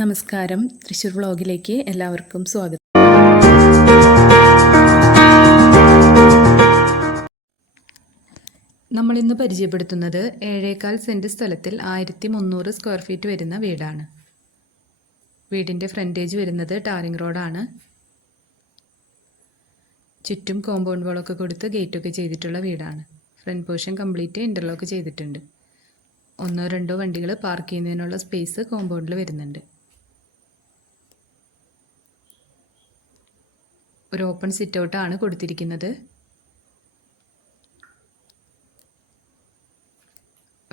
നമസ്കാരം. തൃശ്ശൂർ വ്ളോഗിലേക്ക് എല്ലാവർക്കും സ്വാഗതം. നമ്മൾ ഇന്ന് പരിചയപ്പെടുത്തുന്നത് ഏഴേകാൽ സെന്റ് സ്ഥലത്തിൽ ആയിരത്തി മുന്നൂറ് സ്ക്വയർ ഫീറ്റ് വരുന്ന വീടാണ്. വീടിന്റെ ഫ്രണ്ടേജ് വരുന്നത് ടാറിംഗ് റോഡാണ്. ചുറ്റും കോമ്പൗണ്ട് വാളൊക്കെ കൊടുത്ത് ഗേറ്റൊക്കെ ചെയ്തിട്ടുള്ള വീടാണ്. ഫ്രണ്ട് പോർഷൻ കംപ്ലീറ്റ് ഇന്റർലോക്ക് ചെയ്തിട്ടുണ്ട്. ഒന്നോ രണ്ടോ വണ്ടികൾ പാർക്ക് ചെയ്യുന്നതിനുള്ള സ്പേസ് കോമ്പൗണ്ടിൽ വരുന്നുണ്ട്. ഒരു ഓപ്പൺ സിറ്റ് ഔട്ടാണ് കൊടുത്തിരിക്കുന്നത്.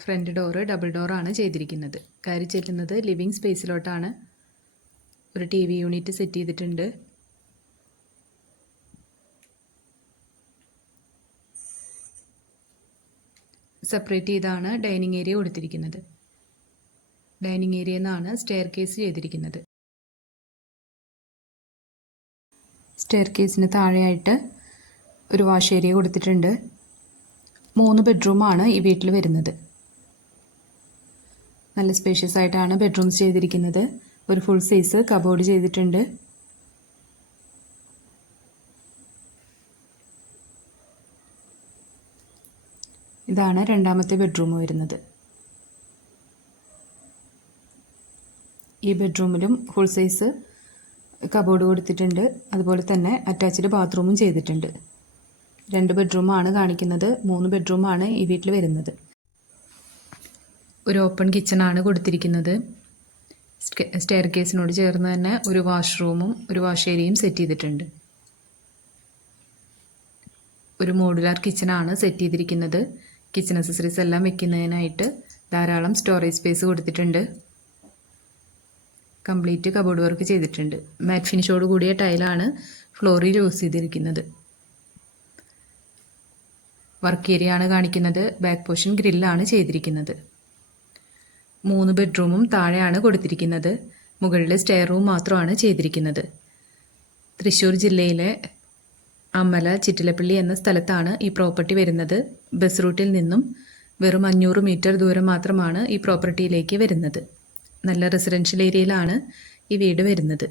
ഫ്രണ്ട് ഡോറ് ഡബിൾ ഡോറാണ് ചെയ്തിരിക്കുന്നത്. കയറി ചെല്ലുന്നത് ലിവിങ് സ്പേസിലോട്ടാണ് ഒരു ടി വി യൂണിറ്റ് സെറ്റ് ചെയ്തിട്ടുണ്ട്. സെപ്പറേറ്റ് ചെയ്താണ് ഡൈനിങ് ഏരിയ കൊടുത്തിരിക്കുന്നത്. ഡൈനിങ് ഏരിയ എന്നാണ് സ്റ്റെയർ കേസ് ചെയ്തിരിക്കുന്നത്. സ്റ്റെയർ കേസിന് താഴെയായിട്ട് ഒരു വാഷ് ഏരിയ കൊടുത്തിട്ടുണ്ട്. മൂന്ന് ബെഡ്റൂമാണ് ഈ വീട്ടിൽ വരുന്നത്. നല്ല സ്പേഷ്യസ് ആയിട്ടാണ് ബെഡ്റൂംസ് ചെയ്തിരിക്കുന്നത്. ഒരു ഫുൾ സൈസ് കബോർഡ് ചെയ്തിട്ടുണ്ട്. ഇതാണ് രണ്ടാമത്തെ ബെഡ്റൂം വരുന്നത്. ഈ ബെഡ്റൂമിലും ഫുൾ സൈസ് കബോർഡ് കൊടുത്തിട്ടുണ്ട്. അതുപോലെ തന്നെ അറ്റാച്ച്ഡ് ബാത്റൂമും ചെയ്തിട്ടുണ്ട്. രണ്ട് ബെഡ്റൂമാണ് കാണിക്കുന്നത്. മൂന്ന് ബെഡ്റൂമാണ് ഈ വീട്ടിൽ വരുന്നത്. ഒരു ഓപ്പൺ കിച്ചണാണ് കൊടുത്തിരിക്കുന്നത്. സ്റ്റെയർ കേസിനോട് ചേർന്ന് തന്നെ ഒരു വാഷ്റൂമും ഒരു വാഷ് ഏരിയയും സെറ്റ് ചെയ്തിട്ടുണ്ട്. ഒരു മോഡുലാർ കിച്ചണാണ് സെറ്റ് ചെയ്തിരിക്കുന്നത്. കിച്ചൺ അസസറീസ് എല്ലാം വെക്കുന്നതിനായിട്ട് ധാരാളം സ്റ്റോറേജ് സ്പേസ് കൊടുത്തിട്ടുണ്ട്. കംപ്ലീറ്റ് കബോർഡ് വർക്ക് ചെയ്തിട്ടുണ്ട്. മാറ്റ് ഫിനിഷോട് കൂടിയ ടൈലാണ് ഫ്ലോറിൽ യൂസ് ചെയ്തിരിക്കുന്നത്. വർക്ക് ഏരിയ ആണ് കാണിക്കുന്നത്. ബാക്ക് പോർഷൻ ഗ്രില്ലാണ് ചെയ്തിരിക്കുന്നത്. മൂന്ന് ബെഡ്റൂമും താഴെയാണ് കൊടുത്തിരിക്കുന്നത്. മുകളിൽ സ്റ്റെയർ റൂം മാത്രമാണ് ചെയ്തിരിക്കുന്നത്. തൃശ്ശൂർ ജില്ലയിലെ അമ്മല ചിറ്റിലപ്പള്ളി എന്ന സ്ഥലത്താണ് ഈ പ്രോപ്പർട്ടി വരുന്നത്. ബസ് റൂട്ടിൽ നിന്നും വെറും അഞ്ഞൂറ് മീറ്റർ ദൂരം മാത്രമാണ് ഈ പ്രോപ്പർട്ടിയിലേക്ക് വരുന്നത്. നല്ല റെസിഡൻഷ്യൽ ഏരിയയിലാണ് ഈ വീട് വരുന്നത്.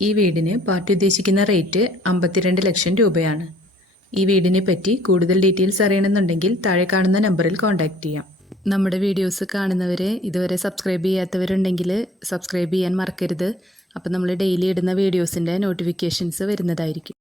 ഈ വീടിന് പാർട്ടി ഉദ്ദേശിക്കുന്ന റേറ്റ് അമ്പത്തിരണ്ട് ലക്ഷം രൂപയാണ്. ഈ വീടിനെ പറ്റി കൂടുതൽ ഡീറ്റെയിൽസ് അറിയണമെന്നുണ്ടെങ്കിൽ താഴെ കാണുന്ന നമ്പറിൽ കോൺടാക്റ്റ് ചെയ്യാം. നമ്മുടെ വീഡിയോസ് കാണുന്നവരെ ഇതുവരെ സബ്സ്ക്രൈബ് ചെയ്യാത്തവരുണ്ടെങ്കിൽ സബ്സ്ക്രൈബ് ചെയ്യാൻ മറക്കരുത്. അപ്പോൾ നമ്മൾ ഡെയിലി ഇടുന്ന വീഡിയോസിന്റെ നോട്ടിഫിക്കേഷൻസ് വരുന്നതായിരിക്കും.